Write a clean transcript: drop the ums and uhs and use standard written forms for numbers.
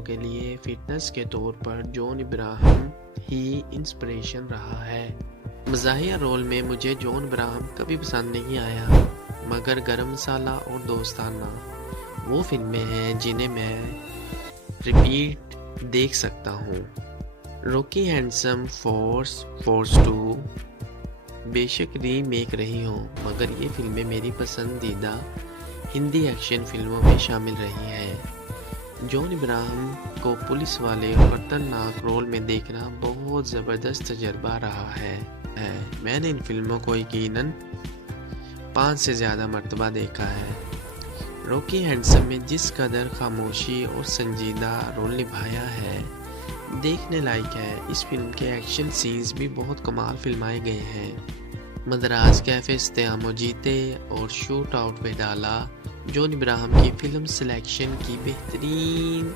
کے لیے فٹنس کے طور پر جان ابراہم ہی انسپریشن رہا ہے۔ مزاحیہ رول میں مجھے جان ابراہم کبھی پسند نہیں آیا، مگر گرم مسالہ اور دوستانہ وہ فلمیں ہیں جنہیں میں ریپیٹ دیکھ سکتا ہوں۔ راکی ہینڈسم، فورس 2 بے شک ری میک رہی ہوں، مگر یہ فلمیں میری پسندیدہ ہندی ایکشن فلموں میں شامل رہی ہیں۔ جان ابراہم کو پولیس والے خطرناک رول میں دیکھنا بہت زبردست تجربہ رہا ہے۔ میں نے ان فلموں کو یقیناً 5 سے زیادہ مرتبہ دیکھا ہے۔ راکی ہینڈسم میں جس قدر خاموشی اور سنجیدہ رول نبھایا ہے، دیکھنے لائق ہے۔ اس فلم کے ایکشن سینز بھی بہت کمال فلمائے گئے ہیں۔ مدراس کیفے، استعمال جیتے اور شوٹ آؤٹ میں ڈالا، جان ابراہم کی فلم سلیکشن کی بہترین